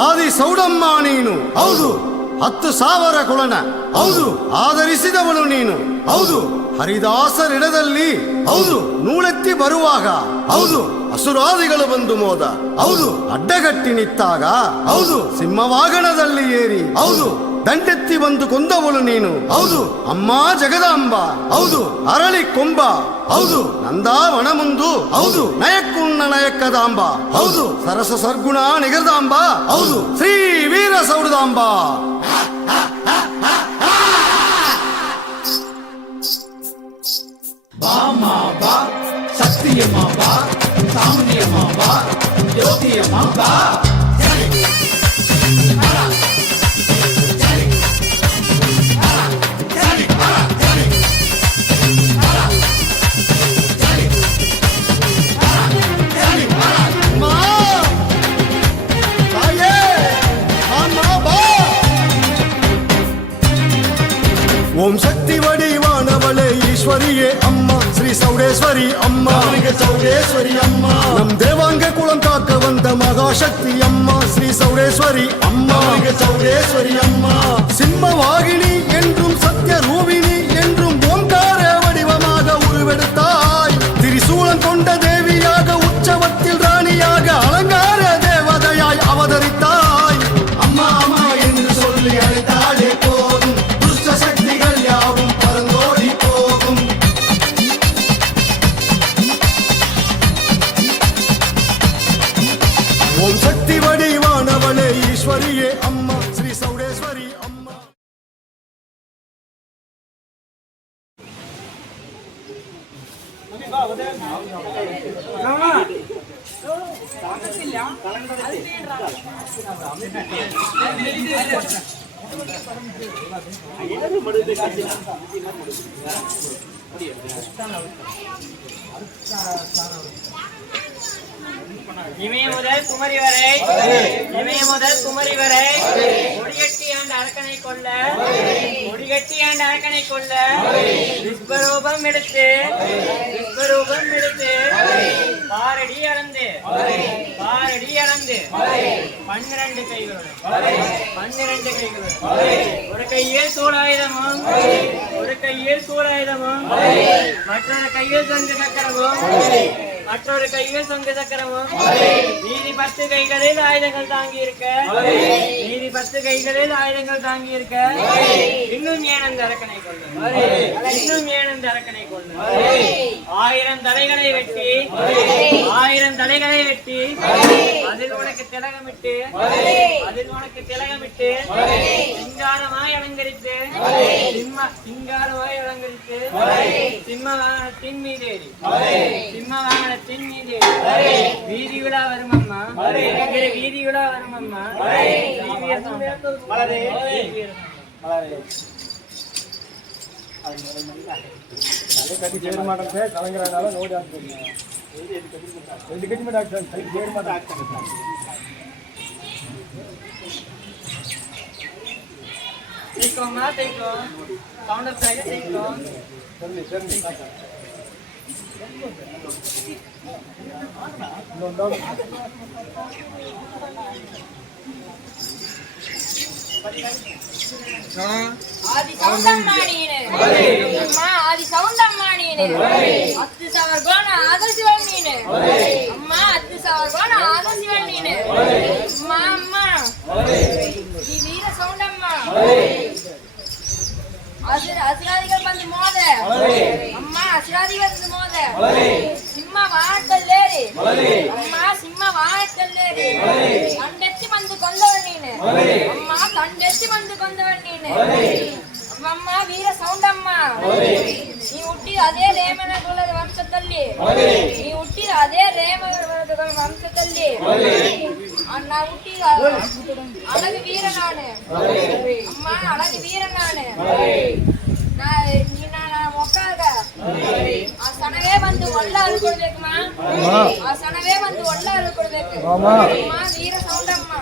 ಆದಿ ಸೌಡಮ್ಮ ನೀನು. ಹೌದು. 10,000 ಕುಲನ. ಹೌದು. ಆಧರಿಸಿದವಳು ನೀನು. ಹೌದು. ಹರಿದಾಸರಿಡದಲ್ಲಿ. ಹೌದು. ನೂಳೆತ್ತಿ ಬರುವಾಗ. ಹೌದು. ಅಸುರಾದಿಗಳು ಬಂದು ಮೋದ. ಹೌದು. ಅಡ್ಡಗಟ್ಟಿ ನಿಂತಾಗ. ಹೌದು. ಸಿಂಹವಾಗಣದಲ್ಲಿ ಏರಿ. ಹೌದು. ದಂಡೆತ್ತಿ ಬಂದು ಕೊಂದವಳು ನೀನು. ಹೌದು. ಅಮ್ಮ ಜಗದಾಂಬ. ಹೌದು. ಅರಳಿ ಕೊಂಬ. ಹೌದು. ನಂದಾವಣ ಮುಂದು. ಹೌದು. ನಯಕ್ಕುಣ್ಣ ನಯಕ್ಕದಾಂಬ. ಹೌದು. ಸರಸ ಸರ್ಗುಣ ನಿಗರದಾಂಬ. ಹೌದು. ಶ್ರೀ ವೀರ ಸೌಡದಾಂಬ. ಬಾಮ ಬಾ ಶಕ್ತಿಯಮ್ಮ ಬಾ ಸಾಮನಿಯಮ್ಮ ಬಾ ಜ್ಯೋತಿಯಮ್ಮ ಬಾ ಓಂ ಶಕ್ತಿ ವಡಿವಾನವಳೆ ಈಶ್ವರಿಯೇ ಅಮ್ಮ ಶ್ರೀ ಸೌಡೇಶ್ವರಿ ಅಮ್ಮ. ಚೌಡೇಶ್ವರಿ ಅಮ್ಮ. ನಮ್ ದೇವಾಂಗ ಕುಳಂ ಕಾಕ வந்த மகாசக்தி அம்மா ஸ்ரீ சௌடேஸ்வரி அம்மா. ಚೌಡೇಶ್ವರಿ ಅಮ್ಮ. சிம்மவாகினி என்றும் சத்ய ரூபிணி என்றும் ஓங்கார வடிவமாக உருவெடுத்தாய். திரிசூலம் கொண்ட தேவியாக உற்சவத்தில் ராணியாக அலங்கார தேவதையாய் அவதரித்தாய். அம்மா அம்மா என்று சொல்லி அழைத்தாலே போதும் துஷ்ட சக்திகள் யாவும் பறந்தோடி போகும். ஓம் சக்தி வடிவானவளே ஈஸ்வரியே அம்மா ஸ்ரீ சௌடேஸ்வரி அம்மா. இமய முதல் குமரி வரை இமய முதல் குமரி வரை முடிகட்டி ஆண்ட அரக்கனை கொல்ல முடிகட்டி ஆண்ட அரக்கனை கொல்ல விஸ்வரூபம் எடுத்து பாரடி அளந்து 12 கைகளுடன் ஒரு கையில் சூலாயுதமும் மற்றொரு கையில் சங்கு சக்கரமும் மீதி 10 கைகளில் ஆயுதங்கள் தாங்கி இருக்க இன்னும் ஏன் அந்த அரக்கனை கொள்ள 1000 தலைகளை வெட்டி அதில் உனக்கு திலகமிட்டு சிங்காரமாய் அலங்கரித்து சிம்மவாகனத்தின் மீதேறி வீதி விழா வரும் அம்மா. கலைஞரால நோடி ஆகுது ஆதி சௌந்தம்மா நீனு அம்மா ஆதி சௌந்தம்மா நீனு 10,000 கோண ஆதசிவன் நீனு அம்மா 10,000 கோண ஆதசிவன் நீனு அம்மா அம்மா நீ வீர சௌந்தம்மா அசுராதிகள் வந்து மோத அம்மா அசுராதிகள் வந்து மோத சிம்ம வானக்கல்லேரி அம்மா சிம்ம வானக்கல்லேரி தண்டெத்தி வந்து கொண்டவன் நீனு அம்மா தண்டெத்தி வந்து கொண்டவன் நீனு அம்மா வீர சௌண்டம்மா நீ ಹುಟ್ಟಿದ ಅದೇ ರೇಮನ ಕುಲದ ವಂಶದಲ್ಲಿ ನಾ ಹುಟ್ಟಿದ ಅಳಗ ವೀರ ನಾನು ಅಮ್ಮ ಅಳಗ ವೀರ ನಾನು ಮೊಕ್ಕಾಗ ಆ ಸಣವೇ ಬಂದು ಒಳ್ಳೆ ಅಲ್ಕೊಡ್ಬೇಕಮ್ಮ ಆ ಸಣವೇ ಬಂದು ಒಳ್ಳೆ ಅಲ್ಕೊಡ್ಬೇಕು ಅಮ್ಮ ವೀರ ಸೌಂಡಮ್ಮ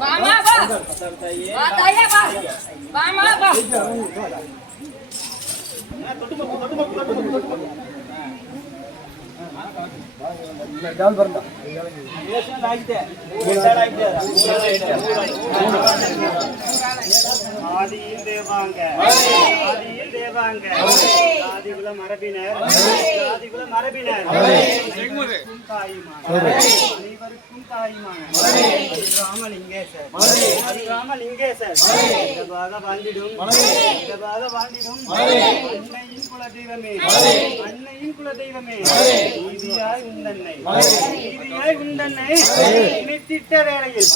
ಬಾಮಾ ಬಾ ಬಾ ತಾಯ ಬಾ ಬಾಮಾ ಬಾ ஆதியில் தேவாங்க ஆதியில் தேவாங்க ஆதிகுல மரபினர் ஆதிகுல மரபினர் அனைவருக்கும் தாயுமான ராமலிங்கேசர் ராமலிங்கேசர் இதபாக வாழ்ந்திடும் அன்னையின் குல தெய்வமே அன்னையின் குல தெய்வமே நீதியாய் உந்தன்னை நினைத்திட்ட வேளையில்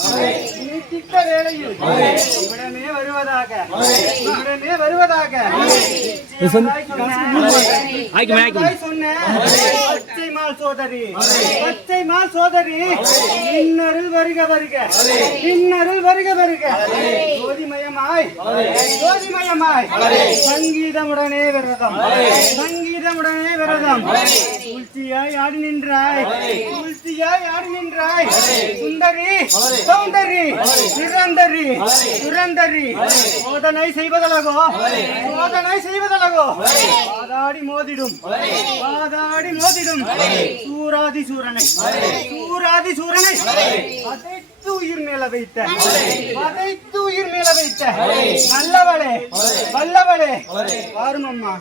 இவ்விடமே வருவதாக சொன்ன பச்சை மால் சோதரி இன்னருள் வருக ஜோதிமயமாய் சங்கீதமுடனே விரதம் சூழ்ச்சியாய் ஆடி நின்றாய் சுந்தரி சௌந்தரி சுரந்தரி சோதனை செய்வதழகோ வாதாடி மோதிடும் சூராதி சூரனை பதைத்து உயிர் மேல வைத்த நல்லவளே வல்லவளே வாருமம்மா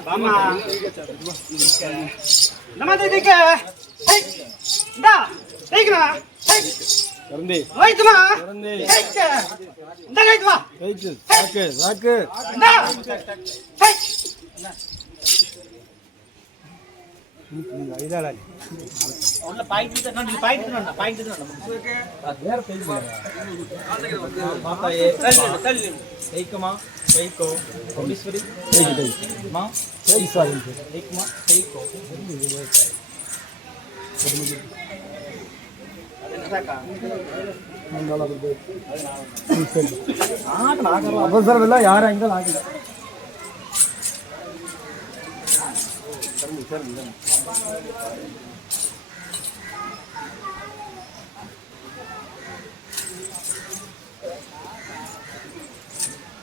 Mama, nama tu dika, hey, dah, hey kena, hey, hey tu mah, hey ke, dah hey tu mah, hey, dah, hey. Orang paint itu nanti paint itu Eikma, Eiko, Komiswari, Ma, Eikma, Eiko. அவசரமில்ல யாரும் எங்கே ஆகல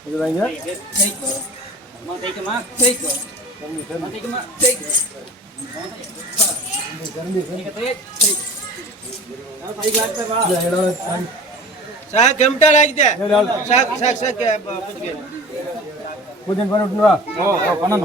இது வைங்க பூஜை பண்ணிட்டுவா பண்ண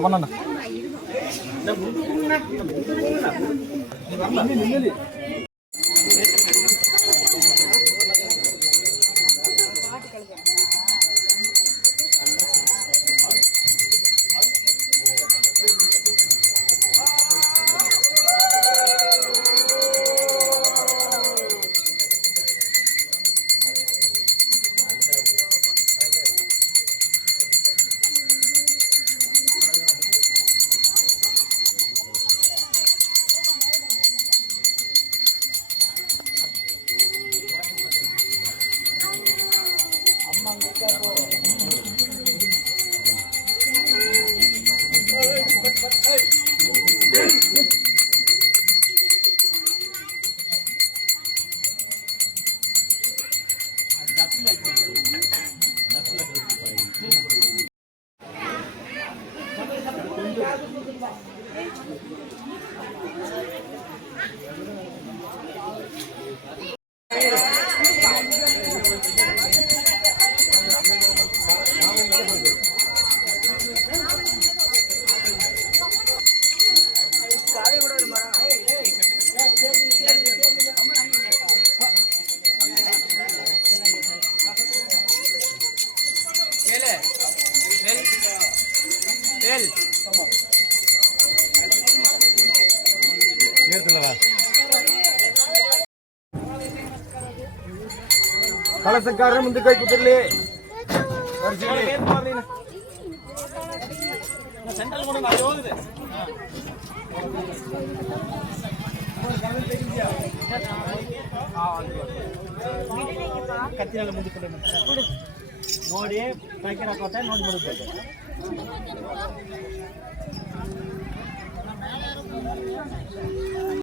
ಕಳಸಕಾರ ಮುಂದೆ ಕೈ ಕೂತಿರ್ಲಿ ಕತ್ತಿನೆಲ್ಲ ಮುಂದೆ ನೋಡಿ ಪ್ಯಾಕೆಟ್ ಹಾಕೋತೆ ನೋಡಿ ಬರುತ್ತೆ